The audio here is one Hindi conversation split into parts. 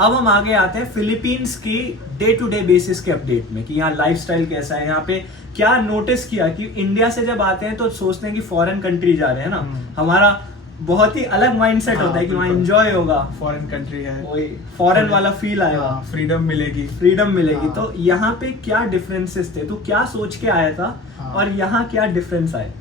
अब हम आगे आते हैं फिलीपींस की डे टू डे बेसिस के अपडेट में कि यहाँ लाइफस्टाइल कैसा है, यहाँ पे क्या नोटिस किया कि इंडिया से जब आते हैं तो सोचते हैं कि फॉरेन कंट्री जा रहे हैं ना, हमारा बहुत ही अलग माइंडसेट होता है कि वहाँ एंजॉय होगा, फॉरेन कंट्री है, वही फॉरेन वाला फील आएगा, फ्रीडम मिलेगी, फ्रीडम मिलेगी। हाँ। तो यहाँ पे क्या डिफरेंसेस थे, तो क्या सोच के आया था हाँ। और यहाँ क्या डिफरेंस आए?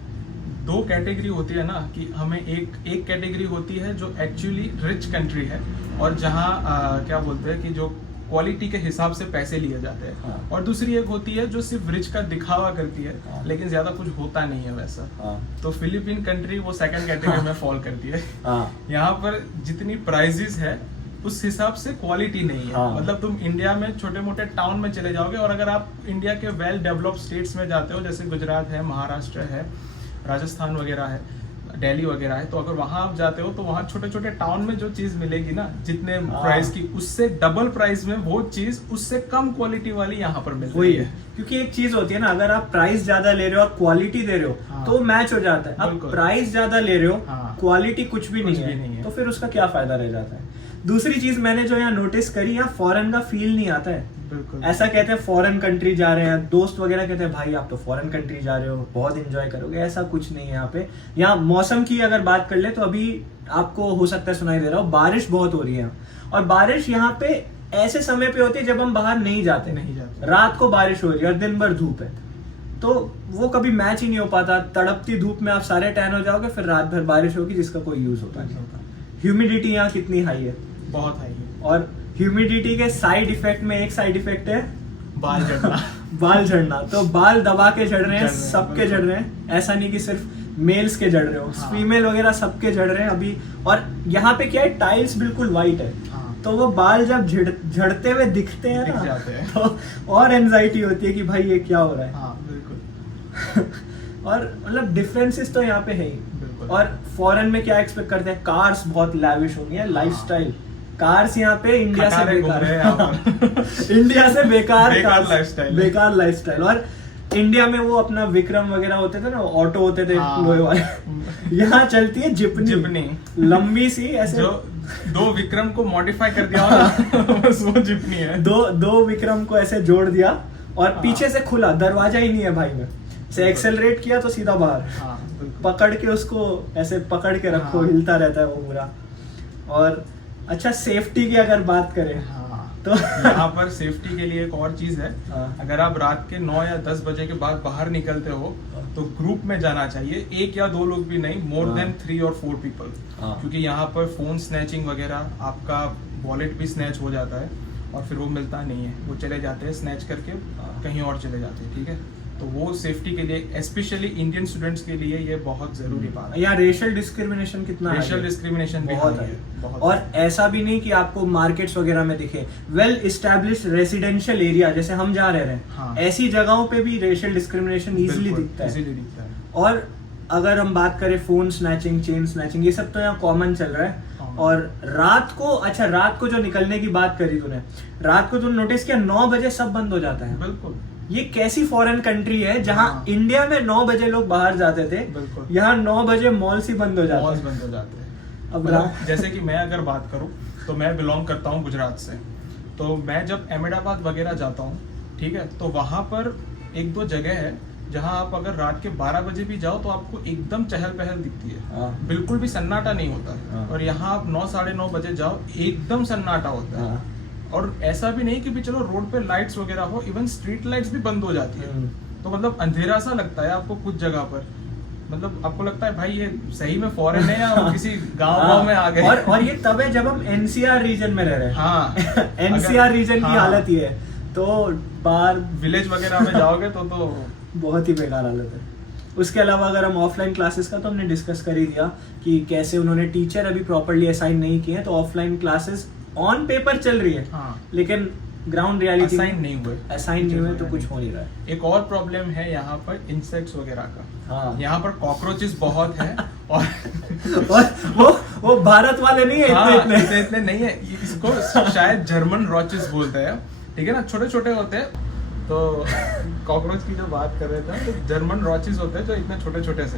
दो कैटेगरी होती है ना कि हमें एक कैटेगरी होती है जो एक्चुअली रिच कंट्री है और जहाँ क्या बोलते हैं कि जो क्वालिटी के हिसाब से पैसे लिए जाते हैं, हाँ। और दूसरी एक होती है जो सिर्फ रिच का दिखावा करती है, हाँ। लेकिन ज्यादा कुछ होता नहीं है वैसा। हाँ। तो फिलीपीन कंट्री वो सेकंड कैटेगरी में फॉल करती है। हाँ। यहाँ पर जितनी प्राइजेस है उस हिसाब से क्वालिटी नहीं है। हाँ। मतलब तुम इंडिया में छोटे मोटे टाउन में चले जाओगे और अगर आप इंडिया के वेल डेवलप्ड स्टेट्स में जाते हो, जैसे गुजरात है, महाराष्ट्र है, राजस्थान वगैरह है, दिल्ली वगैरह है, तो अगर वहां आप जाते हो तो वहां छोटे छोटे टाउन में जो चीज मिलेगी ना जितने प्राइस की, उससे डबल प्राइस में वो चीज उससे कम क्वालिटी वाली यहाँ पर मिलती वही है। क्योंकि एक चीज होती है ना, अगर आप प्राइस ज्यादा ले रहे हो और क्वालिटी दे रहे हो हाँ। तो मैच हो जाता है। अब बिल्कुल। प्राइस ज्यादा ले रहे हो, हाँ। क्वालिटी कुछ भी कुछ नहीं भी नहीं है, है। तो फिर उसका क्या फायदा रह जाता है। दूसरी चीज मैंने जो यहाँ नोटिस करी, यहाँ फॉरेन का फील नहीं आता है। बिल्कुल। ऐसा कहते हैं फॉरेन कंट्री जा रहे हैं, दोस्त वगैरह कहते हैं भाई आप तो फॉरेन कंट्री जा रहे हो, बहुत एंजॉय करोगे, ऐसा कुछ नहीं है यहाँ पे। यहाँ मौसम की अगर बात कर ले तो अभी आपको हो सकता है सुनाई दे रहा हो, बारिश बहुत हो रही है और बारिश यहाँ पे ऐसे समय पे होती है जब हम बाहर नहीं जाते। रात को बारिश हो रही है और दिन भर धूप है, तो वो कभी मैच ही नहीं हो पाता। तड़पती धूप में आप सारे टैन हो जाओगे, फिर रात भर बारिश होगी जिसका कोई यूज होता नहीं होता। ह्यूमिडिटी यहाँ कितनी हाई है, बहुत हाई है। और ह्यूमिडिटी के साइड इफेक्ट में एक साइड इफेक्ट है बाल झड़ना। बाल झड़ना। तो बाल दबा के झड़ रहे हैं, झड़ रहे हैं, सबके झड़ रहे हैं, ऐसा नहीं कि सिर्फ मेल्स के झड़ रहे हो, हाँ। फीमेल वगैरह सबके झड़ रहे हैं अभी। और यहाँ पे क्या है, टाइल्स बिल्कुल वाइट है, हाँ। तो वो बाल जब झड़ते हुए दिखते हैं दिख ना, जाते हैं। तो और एंजाइटी होती है कि भाई ये क्या हो रहा है। हाँ, बिल्कुल। और मतलब डिफरेंसेस तो यहाँ पे है ही। बिल्कुल। और फॉरेन में क्या एक्सपेक्ट करते हैं, कार्स बहुत लैविश होंगी, लाइफस्टाइल कार्स यहाँ पे इंडिया से खटारे घूम बेकार रहे हैं यहाँ पर। इंडिया से बेकार बेकार cars, lifestyle है। बेकार लाइफस्टाइल। और इंडिया में वो अपना विक्रम वगैरह होते थे ना, ऑटो होते थे हाँ। लोहे वाले। यहाँ चलती है जिपनी लंबी सी, ऐसे जो दो विक्रम को मॉडिफाई कर दिया हो ना, बस वो जिपनी है। दो विक्रम को ऐसे जोड़ दिया और हाँ। पीछे से खुला, दरवाजा ही नहीं है भाई में से, एक्सेलरेट किया तो सीधा बाहर। हाँ, बिल्कुल। पकड़ के उसको ऐसे पकड़ के रखो, हाँ। हिलता रहता है वो पूरा। और अच्छा, सेफ्टी की अगर बात करें हाँ, तो यहाँ पर सेफ्टी के लिए एक और चीज है। हाँ। अगर आप रात के 9 या 10 बजे के बाद बाहर निकलते हो तो ग्रुप में जाना चाहिए, एक या दो लोग भी नहीं, मोर हाँ। देन 3 और 4 पीपल। हाँ। क्योंकि यहाँ पर फोन स्नैचिंग वगैरह, आपका वॉलेट भी स्नैच हो जाता है और फिर वो मिलता नहीं है, वो चले जाते हैं स्नैच करके, हाँ। कहीं और चले जाते हैं। ठीक है, तो वो सेफ्टी के लिए स्पेशली इंडियन स्टूडेंट्स के लिए ये बहुत जरूरी बात है। यहाँ रेशियल डिस्क्रिमिनेशन कितना रेशियल है? डिस्क्रिमिनेशन भी बहुत हाई है। बहुत। और ऐसा भी नहीं कि आपको मार्केट्स वगैरह में दिखे, वेल इस्टेब्लिश्ड रेसिडेंशियल एरिया जैसे हम जा रहे हैं, हाँ। ऐसी जगहों पे भी रेशियल डिस्क्रिमिनेशन इजीली बिल्कुल, दिखता है। easily दिखता है। और अगर हम बात करें फोन स्नैचिंग, चेन स्नैचिंग, ये सब तो यहाँ कॉमन चल रहा है। Common। और रात को, अच्छा रात को जो निकलने की बात करी तूने, रात को तूने नोटिस किया 9 बजे सब बंद हो जाता है। बिल्कुल। ये कैसी फॉरेन कंट्री है जहाँ हाँ। इंडिया में 9 बजे लोग बाहर जाते थे, बिल्कुल। यहाँ 9 बजे मॉल ही बंद हो जाते मॉल्स हैं। बंद हो जाते हैं। अब मतलब जैसे कि मैं अगर बात करूं तो मैं बिलोंग करता हूं गुजरात से, तो मैं जब अहमदाबाद वगैरह जाता हूं, ठीक है, तो वहां पर एक दो जगह है जहां आप अगर रात के 12 बजे भी जाओ तो आपको एकदम चहल पहल दिखती है। हाँ। बिल्कुल भी सन्नाटा नहीं होता है। हाँ। और यहाँ आप 9 साढ़े 9 बजे जाओ, एकदम सन्नाटा होता है। हाँ। और ऐसा भी नहीं कि भी चलो रोड पे लाइट्स वगैरह हो, इवन स्ट्रीट लाइट्स भी बंद हो जाती है। तो मतलब अंधेरा सा लगता है आपको कुछ जगह पर, मतलब आपको लगता है भाई ये सही में फॉरेन है या हम किसी गांव में आ गए। और ये तब है जब हम एनसीआर रीजन में रह रहे हैं। हाँ। एनसीआर रीजन की हाँ। हालत ये है, तो बाहर विलेज वगैरह में जाओगे तो बहुत ही बेकार हालत है। उसके अलावा अगर हम ऑफलाइन क्लासेस का, तो हमने डिस्कस कर ही दिया कि कैसे उन्होंने टीचर अभी प्रॉपर्ली असाइन नहीं किए हैं, तो ऑफलाइन क्लासेस ऑन पेपर चल रही है। हाँ। लेकिन ग्राउंड रियलिटी असाइन नहीं हुए, असाइन नहीं हुए तो कुछ हो नहीं रहा है। एक और प्रॉब्लम है यहाँ पर इंसेक्ट्स वगैरह का। हाँ। यहाँ पर कॉकरोचेस बहुत है और और वो भारत वाले नहीं है हाँ, इतने इतने नहीं है। इसको शायद जर्मन रॉचेस बोलते हैं, ठीक है ना, छोटे छोटे होते हैं। तो कॉकरोच की जो बात कर रहे थे, तो जर्मन रॉचेस होते हैं जो इतने छोटे छोटे से,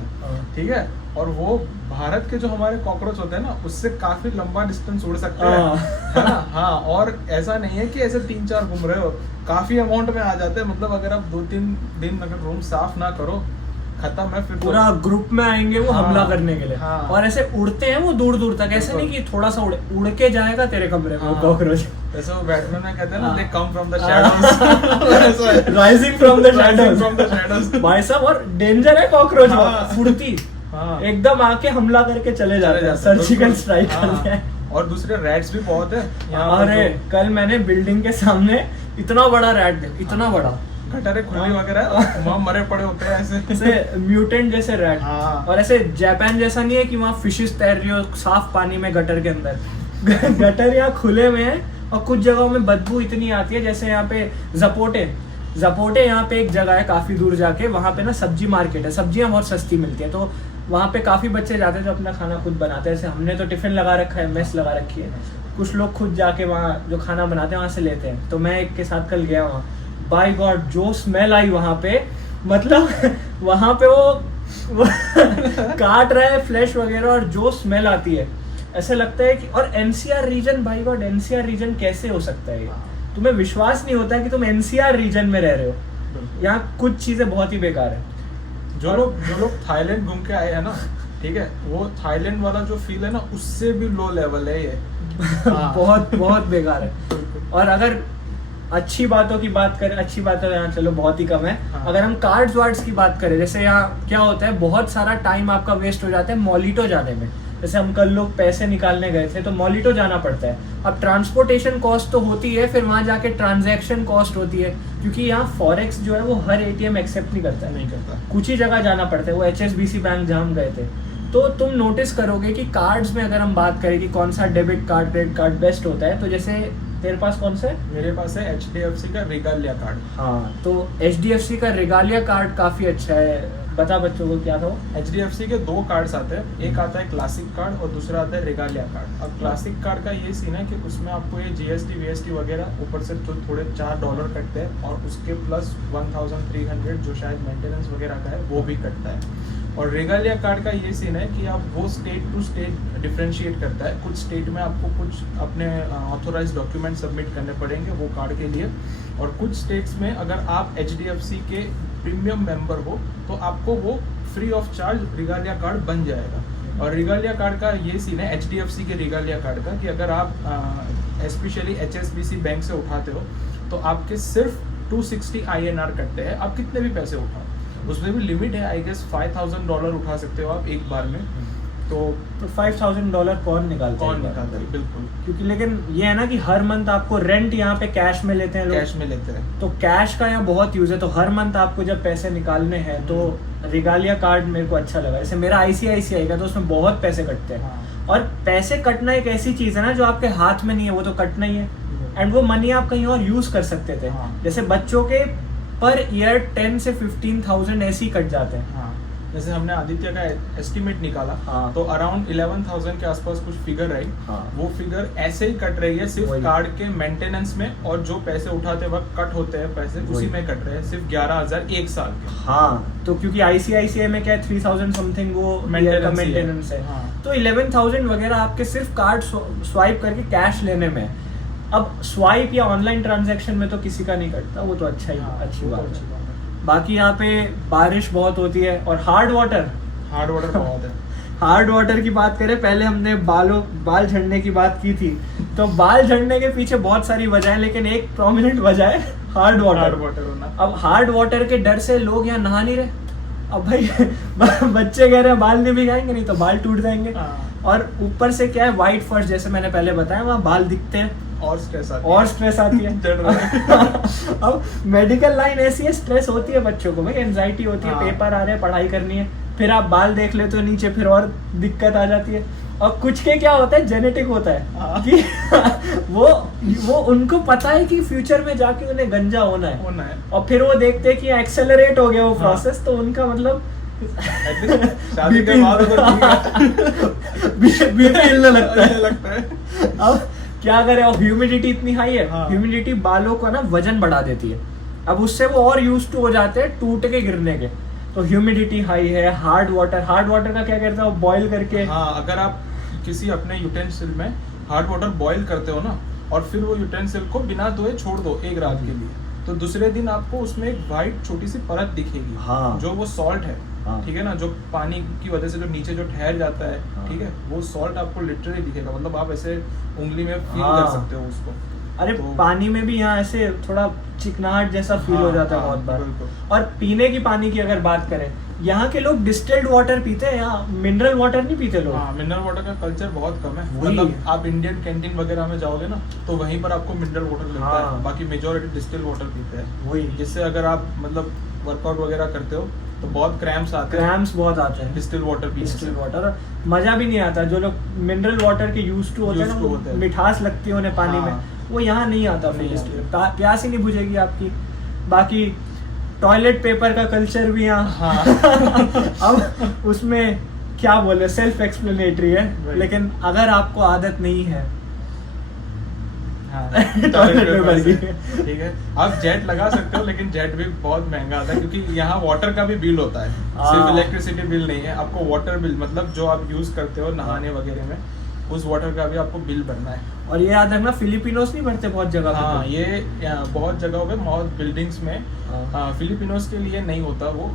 ठीक है, और वो भारत के जो हमारे कॉकरोच होते हैं ना, उससे काफी लंबा डिस्टेंस उड़ सकते हैं, है ना। हाँ, और ऐसा नहीं है कि ऐसे 3-4 घूम रहे हो, काफी अमाउंट में आ जाते हैं। मतलब अगर आप 2-3 दिन अगर रूम साफ ना करो, खत्म है फिर। पूरा ग्रुप में आएंगे वो हमला करने के लिए। हाँ। और ऐसे उड़ते हैं वो दूर दूर तक, ऐसे नहीं कि थोड़ा सा उड़ के जाएगा तेरे कमरे में कॉकरोच। जैसे वो बैटमैन में कहते हैं ना, they come from the shadows, rising from the shadows. भाई साहब, और डेंजर है कॉकरोच, फुर्ती एकदम आके हमला करके चले जाते हैं, सर्जिकल स्ट्राइक करते हैं। और दूसरे रैट्स भी बहुत है। अरे कल मैंने बिल्डिंग के सामने इतना बड़ा रैट देखा, इतना बड़ा, गटरे खुली वगैरह वहाँ मरे पड़े होते हैं ऐसे म्यूटेंट जैसे रैट। और ऐसे जापान जैसा नहीं है कि वहाँ फिशेस तैर रही हो साफ पानी में गटर के अंदर। गटर यहाँ खुले में है, और कुछ जगहों में बदबू इतनी आती है। जैसे यहाँ पे जपोटे यहाँ पे एक जगह है काफी दूर जाके, वहाँ पे ना सब्जी मार्केट है, सब्जियाँ बहुत सस्ती मिलती है, तो वहाँ पे काफी बच्चे जाते हैं जो अपना खाना खुद बनाते हैं। जैसे हमने तो टिफिन लगा रखा है, मेस लगा रखी है, कुछ लोग खुद जाके वहाँ जो खाना बनाते हैं वहाँ से लेते हैं। तो मैं एक के साथ कल गया वहाँ, बाय गॉड जो स्मेल आई वहाँ पे, मतलब वहाँ पे वो काट रहा है फ्लैश वगैरह, और जो स्मेल आती है ऐसे लगता है कि, और एनसीआर रीजन, भाई गॉड एनसीआर रीजन कैसे हो सकता है? तुम्हें विश्वास नहीं होता है कि तुम एनसीआर रीजन में रह रहे हो। यहाँ कुछ चीजें बहुत ही बेकार है। जो लोग थाईलैंड घूम के आए हैं ना, ठीक है, वो थाईलैंड वाला जो फील है ना, उससे भी लो लेवल है ये। बहुत बहुत बेकार है। और अगर अच्छी बातों की बात करें, अच्छी बातें यहाँ चलो बहुत ही कम है। अगर हम कार्ड्स वार्ड्स की बात करें, जैसे यहाँ क्या होता है, बहुत सारा टाइम आपका वेस्ट हो जाता है मॉलिटो जाने में। जैसे हम कल लोग पैसे निकालने गए थे तो मॉलिटो जाना पड़ता है। अब ट्रांसपोर्टेशन कॉस्ट तो होती है, फिर वहाँ जाके ट्रांजैक्शन कॉस्ट होती है, क्योंकि यहाँ फॉरेक्स जो है वो हर एटीएम एक्सेप्ट नहीं करता। कुछ ही जगह जाना पड़ता है। वो HSBC बैंक जहाँ हम गए थे, तो तुम नोटिस करोगे कि कार्ड्स में अगर हम बात करें कि कौन सा debit card credit card best होता है, तो जैसे तेरे पास कौन सा है? मेरे पास है HDFC का रिगालिया कार्ड। हाँ, तो HDFC का रिगालिया कार्ड काफी अच्छा है। बता बच्चों को क्या था वो? HDFC के 2 कार्ड्स आते हैं, एक आता है क्लासिक कार्ड और दूसरा आता है रिगालिया कार्ड। अब क्लासिक कार्ड का ये सीन है कि उसमें आपको ये GST VST वगैरह ऊपर से जो थोड़े $4 कटते हैं, और उसके प्लस 1300 जो शायद मेंटेनेंस वगैरह का है वो भी कटता है। और रेगालिया कार्ड का ये सीन है कि आप वो स्टेट टू स्टेट डिफरेंशिएट करता है। कुछ स्टेट में आपको कुछ अपने ऑथोराइज डॉक्यूमेंट सबमिट करने पड़ेंगे वो कार्ड के लिए, और कुछ स्टेट्स में अगर आप HDFC के प्रीमियम मेंबर हो तो आपको वो free of charge regalia card बन जाएगा। और रिगालिया कार्ड का ये सीन है HDFC के रिगालिया कार्ड का कि अगर आप स्पेशली HSBC बैंक से उठाते हो तो आपके सिर्फ 260 INR कटते हैं, आप कितने भी पैसे उठाओ। उसमें भी लिमिट है, आई गेस $5,000 उठा सकते हो आप एक बार में। तो $5,000 कौन निकालता है? बिल्कुल। क्योंकि लेकिन ये है ना कि हर मंथ आपको रेंट यहाँ पे कैश में लेते हैं लोग, कैश में लेते हैं, तो कैश का यहाँ बहुत यूज है। तो हर मंथ आपको जब पैसे निकालने हैं तो रिगालिया कार्ड मेरे को अच्छा लगा। जैसे मेरा ICICI का, तो उसमें बहुत पैसे कटते हैं। और पैसे कटना एक ऐसी चीज है ना जो आपके हाथ में नहीं है, वो तो कटना ही है। एंड वो मनी आप कहीं और यूज कर सकते थे। जैसे बच्चों के पर ईयर 10 से 15,000 ऐसे ही कट जाते हैं। जैसे हमने आदित्य का एस्टिमेट निकाला, तो अराउंड 11,000 के आसपास कुछ फिगर आई। वो फिगर ऐसे ही कट रही है सिर्फ कार्ड के मेंटेनेंस में, और जो पैसे उठाते वक्त कट होते हैं पैसे उसी में कट रहे हैं, सिर्फ 11,000 एक साल के। हाँ, तो क्योंकि ICICI में क्या है 3,000 समथिंग वो मेंटेनेंस है। तो 11,000 वगैरह आपके सिर्फ कार्ड स्वाइप करके कैश लेने में। अब स्वाइप या ऑनलाइन ट्रांजैक्शन में तो किसी का नहीं कटता, वो तो अच्छा ही अच्छी बात है। बाकी यहाँ पे बारिश बहुत होती है और हार्ड वाटर बहुत है। हार्ड वाटर की बात करें, पहले हमने बाल झड़ने की बात की थी, तो बाल झड़ने के पीछे बहुत सारी वजह है, लेकिन एक प्रोमिनेंट वजह है हार्ड वाटर होना। अब हार्ड वाटर के डर से लोग यहाँ नहा नहीं रहे। अब भाई बच्चे कह रहे हैं बाल नहीं भिगाएंगे, नहीं तो बाल टूट जाएंगे। और ऊपर से क्या है, व्हाइट फर्श जैसे मैंने पहले बताया, वहाँ बाल दिखते हैं और स्ट्रेस आती है। अब मेडिकल लाइन ऐसी है, स्ट्रेस होती है बच्चों को, भाई एंजाइटी होती है, पेपर आ रहे हैं, पढ़ाई करनी है, फिर आप बाल देख लेते हो नीचे, फिर और दिक्कत आ जाती है। और कुछ के क्या होता है, जेनेटिक होता है कि वो उनको पता है कि फ्यूचर में जाके उन्हें गंजा होना है। और फिर वो देखते हैं कि एक्सेलरेट हो गया वो प्रोसेस, तो उनका मतलब शादी के बाद बीपी हिलने लगता है। अब क्या करें, और ह्यूमिडिटी इतनी हाई है, ह्यूमिडिटी बालों का ना वजन बढ़ा देती है। अब उससे वो और यूज टू हो जाते हैं टूट के गिरने के। तो ह्यूमिडिटी हाई है, हार्ड वाटर का क्या करता है वो बॉईल करके। हाँ, अगर आप किसी अपने यूटेंसिल में हार्ड वाटर बॉईल करते हो ना, और फिर वो यूटेंसिल को बिना धोए छोड़ दो एक रात के लिए, तो दूसरे दिन आपको उसमें एक वाइट छोटी सी परत दिखेगी। हाँ। जो वो सॉल्ट है, हाँ। ठीक है ना, जो पानी की वजह से जो नीचे जो ठहर जाता है, हाँ। ठीक है, वो सॉल्ट आपको लिटरली दिखेगा, मतलब आप ऐसे उंगली में फील हाँ। कर सकते हो उसको। अरे तो- पानी में भी यहाँ ऐसे थोड़ा चिकनाहट जैसा फील हो हाँ, जाता है हाँ, बहुत बार। बिल्कुल। और पीने की पानी की अगर बात करें, यहाँ के लोग डिस्टिल्ड वाटर पीते हैं, यहाँ मिनरल वाटर नहीं पीते लोग। हाँ, मिनरल वाटर का कल्चर बहुत कम है। वही। मतलब आप इंडियन कैंटीन वगैरह में जाओगे ना, तो वहीं पर आपको मिनरल वाटर मिलता हाँ। है, बाकी मेजोरिटी डिस्टिल वाटर पीते हैं। वही जिससे अगर आप मतलब वर्कआउट वगैरह करते हो तो बहुत क्रैम्प्स आते हैं क्रैम्स बहुत आते हैं डिस्टिल वाटर पीने से। Distilled water. मजा भी नहीं आता, जो लोग मिनरल वाटर के यूज टू होते हैं ना, Used to होते वो हैं। मिठास लगती है उन्हें पानी हाँ। में, वो यहाँ नहीं आता। नहीं फिर आती। प्यास ही नहीं बुझेगी आपकी। बाकी टॉयलेट पेपर का कल्चर भी यहाँ हाँ। अब उसमें क्या बोले, सेल्फ एक्सप्लेनेटरी है, वही। लेकिन अगर आपको आदत नहीं है हाँ, टॉयलेट पेपर की, ठीक है, आप जेट लगा सकते हो, लेकिन जेट भी बहुत महंगा आता है, क्योंकि यहाँ वाटर का भी बिल होता है, हाँ। सिर्फ इलेक्ट्रिसिटी बिल नहीं है, आपको वाटर बिल, मतलब जो आप यूज करते हो नहाने वगैरह में, उस वाटर का भी आपको बिल भरना है। और ये याद रखना फिलिपिनोस नहीं भरते बहुत जगह पे। हाँ, ये बहुत जगहों पे, बहुत बिल्डिंग्स में हाँ। फिलिपिनोस के लिए नहीं होता वो,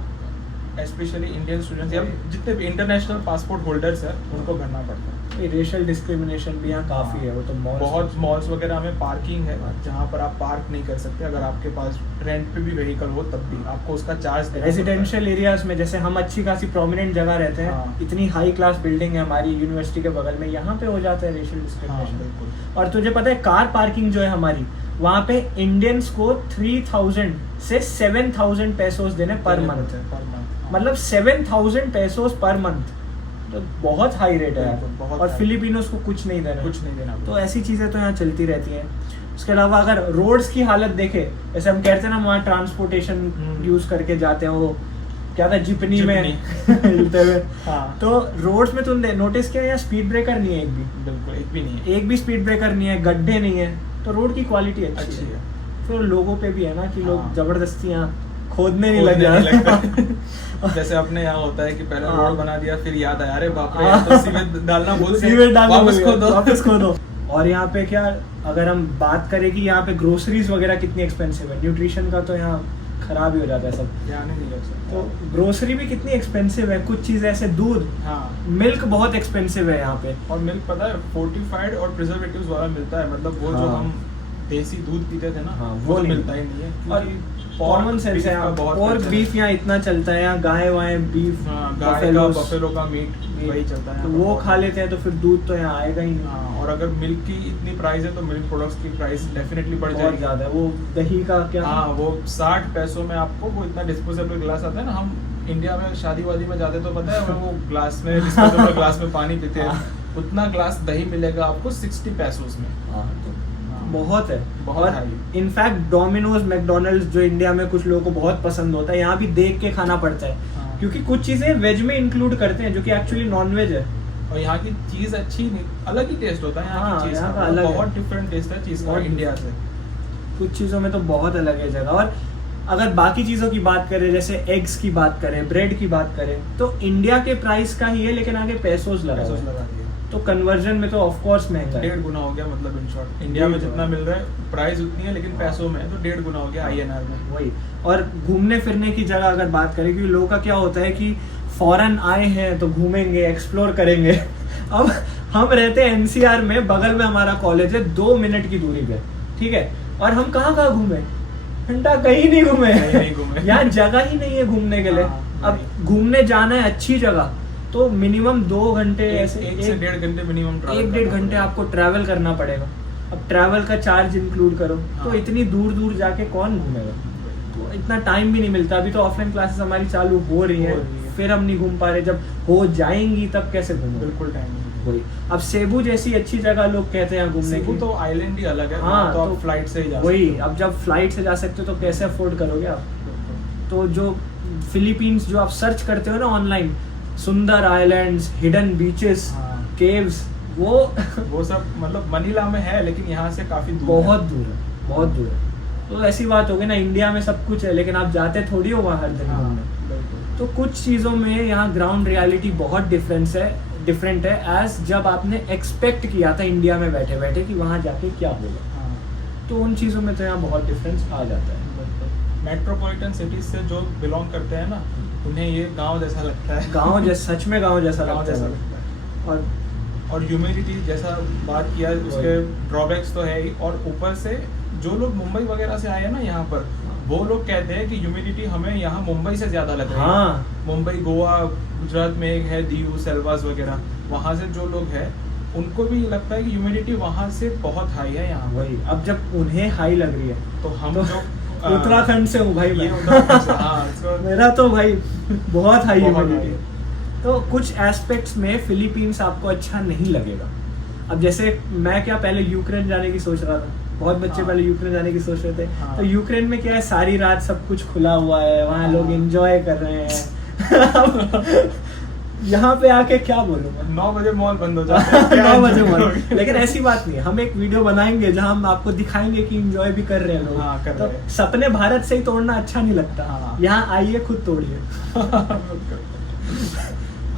स्पेशली इंडियन स्टूडेंट्स या जितने भी इंटरनेशनल पासपोर्ट होल्डर्स हैं उनको भरना पड़ता है। रेशियल डिस्क्रिमिनेशन भी यहाँ काफी है, वो तो मॉल्स बहुत मॉल्स वगैरह में पार्किंग है जहाँ पर आप पार्क नहीं कर सकते, अगर आपके पास रेंट पे भी व्हीकल हो तब भी आपको उसका चार्ज देना पड़ता है। रेजिडेंशियल एरियाज में, जैसे हम अच्छी खासी प्रोमिनेंट जगह रहते हैं, हाँ। इतनी हाई क्लास बिल्डिंग है हमारी यूनिवर्सिटी के बगल में, यहाँ पे हो जाता है रेशियल हाँ, डिस्क्रिमिनेशन। बिल्कुल। और तुझे पता है कार पार्किंग जो है हमारी, वहाँ पे इंडियंस को 3000 से 7000 पेसोस देने पर मंथ, पर मंथ, मतलब 7000 पेसोस पर मंथ, तो बहुत हाई रेट है बिल्कुल, बहुत और high। फिलिपिनोस को कुछ नहीं देना। कुछ नहीं देना। तो ऐसी चीजें तो यहाँ चलती रहती हैं। उसके अलावा अगर रोड्स की हालत देखे, जैसे हम कहते हैं ना वहाँ ट्रांसपोर्टेशन यूज करके जाते हैं, वो क्या था जिपनी में हिलते हुए, हाँ, तो रोड्स में तुमने नोटिस किया यहाँ स्पीड ब्रेकर नहीं है एक भी, बिल्कुल एक भी नहीं है। एक भी स्पीड ब्रेकर नहीं है, गड्ढे नहीं है, तो रोड की क्वालिटी अच्छी है। फिर लोगों पे भी है ना कि लोग हाँ। जबरदस्ती यहाँ खोदने नहीं लग खोदने नहीं जाते। लगता। जैसे अपने यहाँ होता है कि पहले हाँ। रोड बना दिया, फिर याद आया अरे बाप रे, हाँ। तो सीमेंट डालना भूल गए, सीमेंट डालना वापस भूल गए, खोदो। वापस खोदो। और यहाँ पे क्या, अगर हम बात करें कि यहाँ पे ग्रोसरीज वगैरह कितनी एक्सपेंसिव है, न्यूट्रिशन का तो यहाँ खराब ही हो जाता है सब। ध्यान ही नहीं रख सकते। तो ग्रोसरी भी कितनी एक्सपेंसिव है, कुछ चीज़ ऐसे, दूध, हाँ, मिल्क बहुत एक्सपेंसिव है यहाँ पे। और मिल्क पता है फोर्टिफाइड और प्रिजर्वेटिव्स वाला मिलता है, मतलब वो जो हाँ। हम देसी दूध पीते थे ना, हाँ, वो वो तो नहीं मिलता ही नहीं है। और कॉमन सेंस है यहाँ, और बीफ यहाँ इतना चलता है, यहाँ गाय वाय बीफ, गाय का बफेलो का मीट वही चलता है, तो वो खा लेते हैं, तो फिर दूध तो यहाँ आएगा ही नहीं। हाँ, और अगर मिल्क की इतनी प्राइस है तो मिल्क प्रोडक्ट्स की प्राइस डेफिनेटली बढ़ बहुत जाएगी। ज्यादा है। वो दही का क्या, हाँ, वो 60 पैसों में आपको वो इतना डिस्पोजेबल ग्लास आता है ना, हम इंडिया में शादी वादी में जाते तो पता है वो ग्लास में डिस्पोजेबल ग्लास में पानी पीते हैं, उतना ग्लास दही मिलेगा आपको 60 पैसों में। हाँ, तो बहुत है। बहुत और high। इनफैक्ट डोमिनोज मैकडोनल्ड्स जो इंडिया में कुछ लोगों को बहुत पसंद होता है, यहाँ भी देख के खाना पड़ता है, हाँ। क्योंकि कुछ चीजें वेज में इंक्लूड करते हैं जो कि एक्चुअली नॉन वेज है। और यहाँ की चीज अच्छी नहीं, अलग ही टेस्ट होता है यहाँ हाँ, की चीज यहाँ का, का अलग है। बहुत डिफरेंट टेस्ट है चीज का बहुत इंडिया से। कुछ चीज़ों में तो बहुत अलग है जगह। और अगर बाकी चीज़ों की बात करें, जैसे एग्स की बात करें, ब्रेड की बात करें, तो इंडिया के प्राइस का ही है, लेकिन आगे पैसोस लगा पैसों हुआ है। लगा दिया, तो कन्वर्जन में तो ऑफ कोर्स महंगा है। 1.5 गुना हो गया, मतलब इन शॉर्ट इंडिया में जितना मिल रहा है प्राइस उतनी है, लेकिन पैसों में तो 1.5 गुना हो गया INR में। वही। और घूमने फिरने की जगह अगर बात करें, क्योंकि लोगों का क्या होता है कि फॉरेन आए हैं तो घूमेंगे, एक्सप्लोर करेंगे। अब हम रहते हैं NCR में, बगल में हमारा कॉलेज है, 2 मिनट की दूरी पे, ठीक है, और हम कहाँ घूमे, घंटा कहीं नहीं घूमे। कहीं नहीं घूमे। यहाँ जगह ही नहीं है घूमने के लिए। हाँ, अब घूमने जाना है अच्छी जगह तो मिनिमम 2 घंटे, ऐसे एक से 1.5 घंटे मिनिमम ट्रैवल 1-1.5 घंटे आपको ट्रैवल करना पड़ेगा। अब ट्रैवल का चार्ज इंक्लूड करो, तो हाँ। इतनी दूर दूर जाके कौन घूमेगा, तो इतना टाइम भी नहीं मिलता। अभी तो ऑफलाइन क्लासेस हमारी चालू हो रही हो है, रही है। फिर हम नहीं घूम पा रहे, जब हो जाएंगी तब कैसे घूमेंगे। बिल्कुल टाइम नहीं। वही। अब सेबू जैसी अच्छी जगह लोग कहते हैं घूमने सेबू की, तो आइलैंड ही अलग है, हाँ, वहाँ तो तो आप फ्लाइट से ही जा वही। सकते हो। अब जब फ्लाइट से जा सकते हो तो कैसे अफोर्ड करोगे आप। बिल्कुल। तो जो फिलीपींस जो आप सर्च करते हो ना ऑनलाइन, सुंदर आइलैंड्स, हिडन बीचेस, हाँ। केव्स, वो वो सब मतलब मनीला में है, लेकिन यहाँ से काफी दूर बहुत है। दूर है, बहुत दूर है। तो ऐसी बात हो गई ना, इंडिया में सब कुछ है लेकिन आप जाते थोड़ी हो वहाँ हर दिन हाँ, घूमने। बिल्कुल। तो कुछ चीज़ों में यहाँ ग्राउंड रियलिटी बहुत डिफरेंट है एज जब आपने एक्सपेक्ट किया था इंडिया में बैठे बैठे कि वहाँ जाके क्या होगा। हाँ, तो उन चीज़ों में तो यहाँ बहुत डिफरेंस आ जाता है। मेट्रोपॉलिटन सिटीज से जो बिलोंग करते हैं ना, उन्हें ये गांव जैसा लगता है। गांव जैसा, सच में गांव जैसा गांव लगता जैसा है। लगता है। और और ह्यूमिडिटी जैसा बात किया, उसके ड्रॉबैक्स तो है ही, और ऊपर से जो लोग मुंबई वगैरह से आए हैं ना यहाँ पर, वो लोग कहते हैं कि ह्यूमिडिटी हमें यहाँ मुंबई से ज्यादा लग रही है। हाँ, मुंबई, गोवा, गुजरात में एक है दीव, सेल्वास वगैरह, वहाँ से जो लोग हैं उनको भी लगता है कि ह्यूमिडिटी वहाँ से बहुत हाई है यहाँ पर। वही अब जब उन्हें हाई लग रही है तो हम तो जो उत्तराखंड से हूँ भाई ये मैं। उत्तराखंड से, हाँ, so मेरा तो भाई बहुत हाई बहुत ह्यूमिडिटी। high। तो कुछ एस्पेक्ट्स में फिलीपींस आपको अच्छा नहीं लगेगा। अब जैसे मैं क्या पहले यूक्रेन जाने की सोच रहा था, बहुत बच्चे हाँ। पहले यूक्रेन जाने की सोच रहे थे। हाँ। तो यूक्रेन में क्या है, सारी रात सब कुछ खुला हुआ है, वहाँ हाँ। लोग एंजॉय कर रहे हैं। यहाँ पे आके क्या बोलूँगा, 9 बजे मॉल बंद हो जाता है। 9 बजे क्या मॉल। enjoy लेकिन ऐसी बात नहीं है, हम एक वीडियो बनाएंगे जहाँ हम आपको दिखाएंगे कि एंजॉय भी कर रहे हैं लोग। हाँ, कर तो रहे हैं। सपने भारत से ही तोड़ना अच्छा नहीं लगता। हाँ। यहाँ आइए खुद तोड़िए।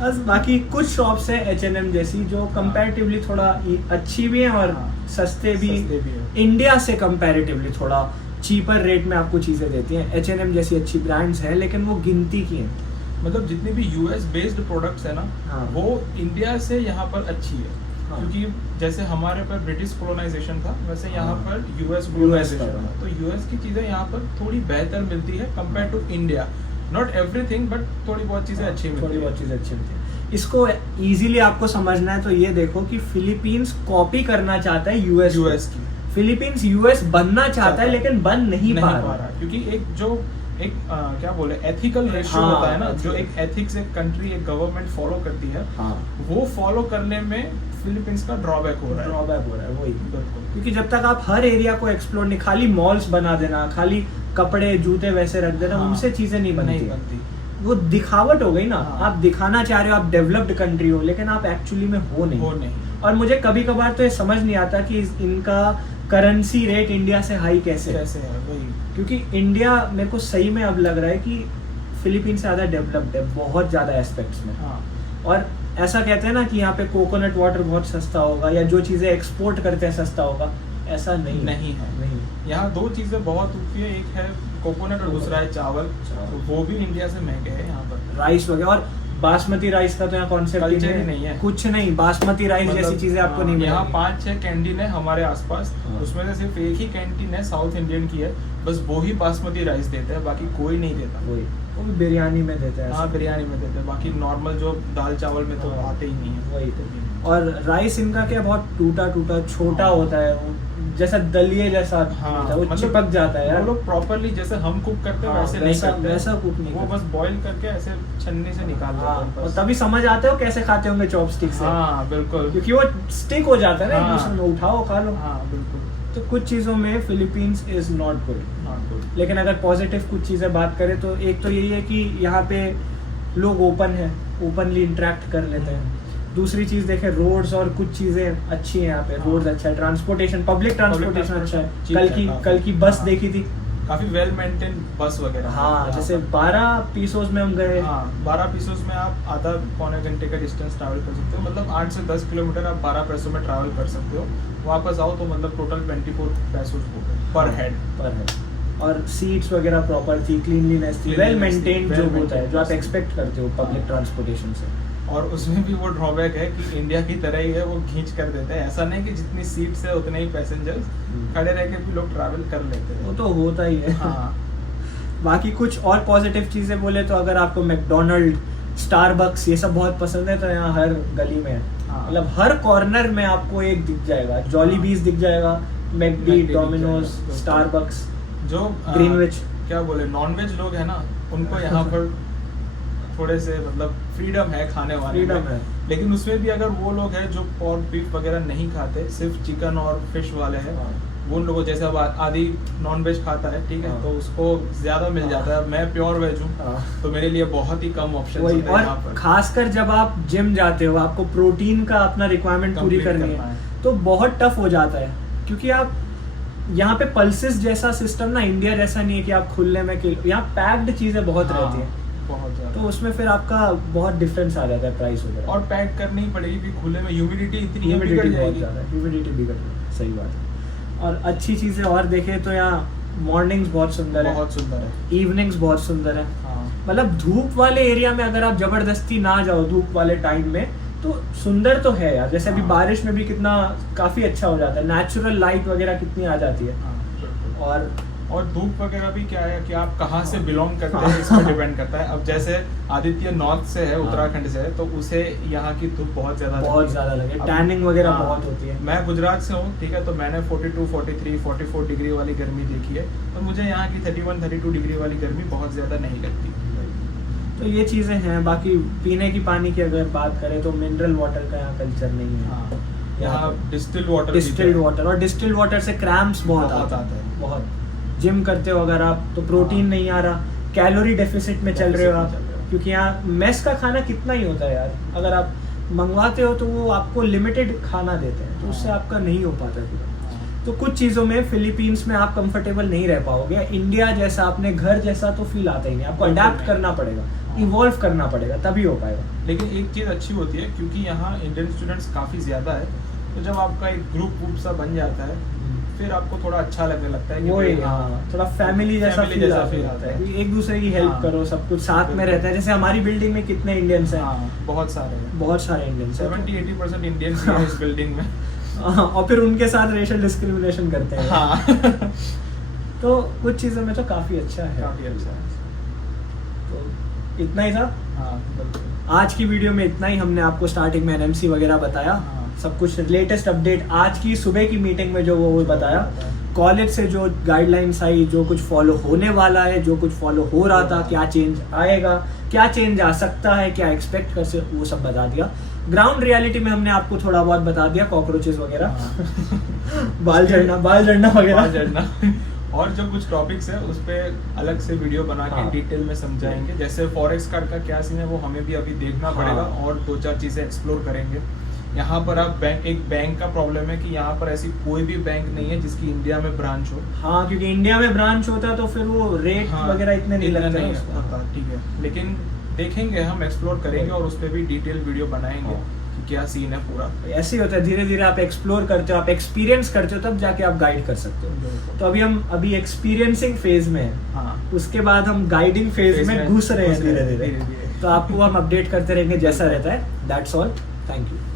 बस बाकी कुछ शॉप्स है H&M जैसी जो कंपैरेटिवली थोड़ा अच्छी भी है और हाँ। सस्ते भी सस्ते भी हैं। इंडिया से कंपैरेटिवली थोड़ा चीपर रेट में आपको चीजें देती हैं। H&M जैसी अच्छी ब्रांड्स हैं लेकिन वो गिनती की हैं। मतलब जितनी भी यूएस बेस्ड प्रोडक्ट्स है ना, हाँ। वो इंडिया से यहाँ पर अच्छी है। हाँ। क्योंकि जैसे हमारे पर ब्रिटिश कोलोनाइजेशन था, वैसे यहाँ हाँ। पर यूएस US कोलोनाइजेशन का था। तो यूएस की चीजें यहाँ पर थोड़ी बेहतर मिलती है compare to India. Not everything, but थोड़ी बहुत चीजें अच्छी मिलती थोड़ी है। बहुत चीजें अच्छी मिलती हैं। इसको इजीली आपको समझना है तो ये देखो कि फिलीपींस कॉपी करना चाहता है यूएस यूएस की फिलीपींस यूएस बनना चाहता है लेकिन बन नहीं पा रहा। क्योंकि एक क्या बोले एथिकल रेशियो हाँ, होता है ना, जो ethical। एक एथिक्स एक कंट्री, एक गवर्नमेंट फॉलो करती है, हाँ, वो फॉलो करने में फिलीपींस का ड्रॉबैक हो रहा है। ड्रॉबैक हो रहा है वही। बिल्कुल। क्योंकि जब तक आप हर एरिया को एक्सप्लोर नहीं, खाली मॉल्स बना देना, खाली कपड़े जूते वैसे रख देना, हाँ, उनसे चीजें नहीं बनती। नहीं बनती। वो दिखावट हो गई ना। हाँ। आप दिखाना चाह रहे हो आप डेवलप्ड कंट्री हो, लेकिन आप एक्चुअली में हो नहीं। वो नहीं। और मुझे कभी कभार तो ये समझ नहीं आता कि इनका करेंसी रेट इंडिया से हाई कैसे है। कैसे है वही। क्योंकि इंडिया मेरे को सही में अब लग रहा है कि फिलीपीन से ज़्यादा डेवलप्ड है बहुत ज़्यादा एस्पेक्ट्स में। हाँ, और ऐसा कहते हैं ना कि यहाँ पे कोकोनट वाटर बहुत सस्ता होगा या जो चीज़ें एक्सपोर्ट करते हैं सस्ता होगा, ऐसा नहीं नहीं है। नहीं। यहाँ दो चीजें बहुत होती है, एक है कोकोनट और दूसरा है चावल। वो भी इंडिया से महंगे हैं यहाँ पर। राइस वगैरह, और बासमती राइस का तो यहाँ कॉन्सेप्ट Culture ही नहीं है। कुछ नहीं, बासमती राइस मतलब, जैसी चीजें आपको हाँ, नहीं यहाँ मिलेंगी। 5-6 कैंटीन है हमारे आसपास, हाँ। उसमें से सिर्फ एक ही कैंटीन है साउथ इंडियन की है, बस वो ही बासमती राइस देते हैं, बाकी कोई नहीं देता। वही, वो भी बिरयानी में देते हैं। हाँ, बिरयानी में देते हैं, बाकी नॉर्मल जो दाल चावल में तो हाँ। आते ही नहीं है। वही तो। और राइस इनका क्या बहुत टूटा टूटा छोटा हाँ। होता है, वो जैसा दलिए जैसा हाँ, होता है, वो मतलब चिपक जाता है यार। वो लोग प्रॉपरली जैसे हम कुक करते हैं हाँ, वैसे नहीं वैसा- करते। वैसा cook नहीं वो करते। बस बॉईल करके ऐसे छन्नी से निकाल देते हाँ, हैं और बस। तभी समझ आते हो कैसे खाते होंगे चॉपस्टिक से। हाँ, बिल्कुल। क्योंकि वो स्टिक हो जाता है ना एक हाँ। दूसरे में, उठाओ खा लो। हाँ, बिल्कुल। तो कुछ चीज़ों में Philippines is not good. Not good। लेकिन अगर पॉजिटिव कुछ चीज़ें बात करें तो एक तो यही है कि यहाँ पे लोग ओपन है, ओपनली इंटरेक्ट कर लेते हैं। दूसरी चीज़ देखें, रोड्स और कुछ चीज़ें अच्छी हैं यहाँ पे। हाँ। रोड्स अच्छा है, ट्रांसपोर्टेशन, पब्लिक ट्रांसपोर्टेशन अच्छा है। cheap है काफी। कल की बस हाँ। देखी थी। काफी वेल मेंटेन बस वगैरह। हाँ, यहाँ जैसे पर। 12 पीसोस में हम गए। हाँ, 12 पीसोस में आप आधा पौने घंटे का डिस्टेंस ट्रैवल कर सकते हो। मतलब 8 से 10 किलोमीटर आप 12 पैसों में ट्रैवल कर सकते हो। वापस आओ तो मतलब टोटल 24 पैसोस हो गए पर हेड। पर है। और सीट्स वगैरह प्रॉपर थी, क्लीनलीनेस थी, वेल Cleanliness थी, मेंटेन्ड जो well होता है, जो आप maintained। एक्सपेक्ट करते हो पब्लिक हाँ। ट्रांसपोर्टेशन से। और उसमें भी वो ड्रॉबैक है कि इंडिया की तरह ही है, वो खींच कर देते हैं। ऐसा नहीं कि जितनी सीट्स है उतने ही पैसेंजर्स, खड़े रह के भी लोग ट्रैवल कर लेते वो हैं। तो होता ही है। हाँ, बाकी कुछ और पॉजिटिव चीजें बोले तो अगर आपको मैकडोनल्ड, स्टारबक्स ये सब बहुत पसंद है तो यहाँ हर गली में है। हाँ। मतलब हर कॉर्नर में आपको एक दिख जाएगा, जॉली हाँ। बीज दिख जाएगा, मैकडी, मैकडी दिख डोमिनोज, जाएगा। स्टारबक्स, जो ग्रीनविच। क्या बोले नॉनवेज लोग हैं ना, उनको यहाँ पर थोड़े से मतलब फ्रीडम है खाने वाने Freedom में। है। लेकिन उसमें भी अगर वो लोग हैं जो पोर्क बीफ वगैरह नहीं खाते, सिर्फ चिकन और फिश वाले हैं, हाँ। वो लोगों जैसे अब आदि नॉन वेज खाता है, ठीक है, हाँ। तो उसको ज्यादा मिल जाता है। मैं प्योर वेज हूँ, हाँ। तो मेरे लिए बहुत ही कम ऑप्शन वही, होते हैं यहाँ और पर। खासकर जब आप जिम जाते हो, आपको प्रोटीन का अपना रिक्वायरमेंट पूरी Complete करनी करना है है। तो बहुत टफ हो जाता है। क्योंकि आप यहाँ पे पल्सेस जैसा सिस्टम ना इंडिया जैसा नहीं है कि आप खुले में यहाँ पैक्ड चीजें बहुत हाँ, रहती हैं, बहुत तो ज्यादा। उसमें फिर आपका बहुत डिफरेंस आ जाता है प्राइस वगैरह। और पैक करनी ही पड़ेगी भी, खुले में ह्यूमिडिटी इतनी है, ह्यूमिडिटी बिगड़ बहुत जाएगी। ज़्यादा है, ह्यूमिडिटी बिगड़ जाएगी, सही बात है। और अच्छी चीज़ें और देखें तो यहाँ मॉर्निंग्स बहुत सुंदर है, बहुत सुंदर है। इवनिंग्स बहुत सुंदर है। हाँ, मतलब धूप वाले एरिया में अगर आप जबरदस्ती ना जाओ धूप वाले टाइम में तो सुंदर तो है यार, जैसे अभी हाँ। बारिश में भी कितना काफी अच्छा हो जाता है, नेचुरल लाइट वगैरह कितनी आ जाती है। हाँ, बिल्कुल। और धूप वगैरह भी क्या है कि आप कहाँ से बिलोंग करते हैं इस पर डिपेंड करता है। अब जैसे आदित्य नॉर्थ से है, उत्तराखंड से है, तो उसे यहाँ की धूप बहुत ज्यादा लगे, टैनिंग वगैरह हाँ, बहुत होती है। मैं गुजरात से हूँ, ठीक है, तो मैंने 42, 43, 44 डिग्री वाली गर्मी देखी है, तो मुझे यहाँ की 31, 32 डिग्री वाली गर्मी बहुत ज्यादा नहीं लगती। तो ये चीजें हैं। बाकी पीने की पानी की अगर बात करें तो मिनरल वाटर का यहाँ कल्चर नहीं है। हाँ, यहाँ डिस्टिल्ड वाटर डिस्टिल्ड वाटर, और डिस्टिल्ड वाटर से क्रैम्प्स बहुत बहुत आता है, है। बहुत। जिम करते हो अगर आप तो प्रोटीन हाँ। नहीं आ रहा, कैलोरी डेफिसिट में चल रहे हो आप, डेफिसिट में चल रहे हो। क्योंकि यहाँ मेस का खाना कितना ही होता है यार, अगर आप मंगवाते हो तो वो आपको लिमिटेड खाना देते हैं, तो उससे हाँ। आपका नहीं हो पाता पूरा। तो कुछ चीज़ों में फिलीपींस में आप कंफर्टेबल नहीं रह पाओगे, इंडिया जैसा अपने घर जैसा तो फील आता ही नहीं, आपको बिल्कुल अडेप्ट नहीं। करना पड़ेगा, हाँ। इवॉल्व करना पड़ेगा, तभी हो पाएगा। लेकिन एक चीज़ अच्छी होती है, क्योंकि यहाँ इंडियन स्टूडेंट्स काफ़ी ज़्यादा है, तो जब आपका एक ग्रुप सा बन जाता है, फिर आपको थोड़ा अच्छा लगने लगता है कि वो भाई ही, हाँ, थोड़ा फैमिली जैसा family फील जैसा feel आता आता है है। कि एक दूसरे की हेल्प हाँ। करो, सब कुछ साथ में बिल्कुल। रहता है। जैसे हमारी बिल्डिंग में कितने इंडियंस हैं, हाँ, बहुत सारे हैं, बहुत सारे इंडियंस हैं। 70-80% इंडियंस हैं इस बिल्डिंग में। हाँ, और फिर उनके साथ रेशियल डिस्क्रिमिनेशन करते हैं। हाँ, तो कुछ चीज़ों में तो काफ़ी अच्छा है। काफ़ी अच्छा है। तो इतना ही था हाँ, बिल्कुल। आज की वीडियो में, इतना ही। हमने आपको स्टार्टिंग में एनएमसी वगैरह बताया, हाँ। सब कुछ लेटेस्ट अपडेट आज की सुबह की मीटिंग में जो वो बताया, कॉलेज से जो गाइडलाइंस आई, जो कुछ फॉलो होने वाला है, जो कुछ फॉलो हो रहा था, क्या चेंज आएगा, क्या चेंज आ सकता है, क्या एक्सपेक्ट कर सकते, वो सब बता दिया। ग्राउंड रियलिटी में हमने आपको थोड़ा बहुत बता दिया, कॉकरोचेस वगैरह, बाल झड़ना वगैरह। बाल झड़ना। और जो कुछ टॉपिक्स है उस पे अलग से वीडियो बना के हाँ। डिटेल में समझाएंगे। जैसे फॉरेक्स कार्ड का क्या सीन है वो हमें भी अभी देखना हाँ। पड़ेगा, और 2-4 चीज़ें एक्सप्लोर करेंगे। यहाँ पर आप एक बैंक का प्रॉब्लम है कि यहाँ पर ऐसी कोई भी बैंक नहीं है जिसकी इंडिया में ब्रांच हो। हाँ, क्योंकि इंडिया में ब्रांच होता तो फिर वो रेट हाँ, वगैरह इतने नहीं इतना लगते नहीं हैं उसका। होता, ठीक है, लेकिन देखेंगे, हम एक्सप्लोर करेंगे और उस पर भी डिटेल वीडियो बनाएंगे हाँ। कि क्या सीन है पूरा। ऐसे ही होता है, धीरे धीरे आप एक्सप्लोर करते हो, आप एक्सपीरियंस करते हो, तब जाके आप गाइड कर सकते हो। तो अभी हम एक्सपीरियंसिंग फेज में हैं, हाँ, उसके बाद हम गाइडिंग फेज में घुस रहे हैं धीरे धीरे। तो आपको हम अपडेट करते रहेंगे जैसा रहता है। That's all, thank you.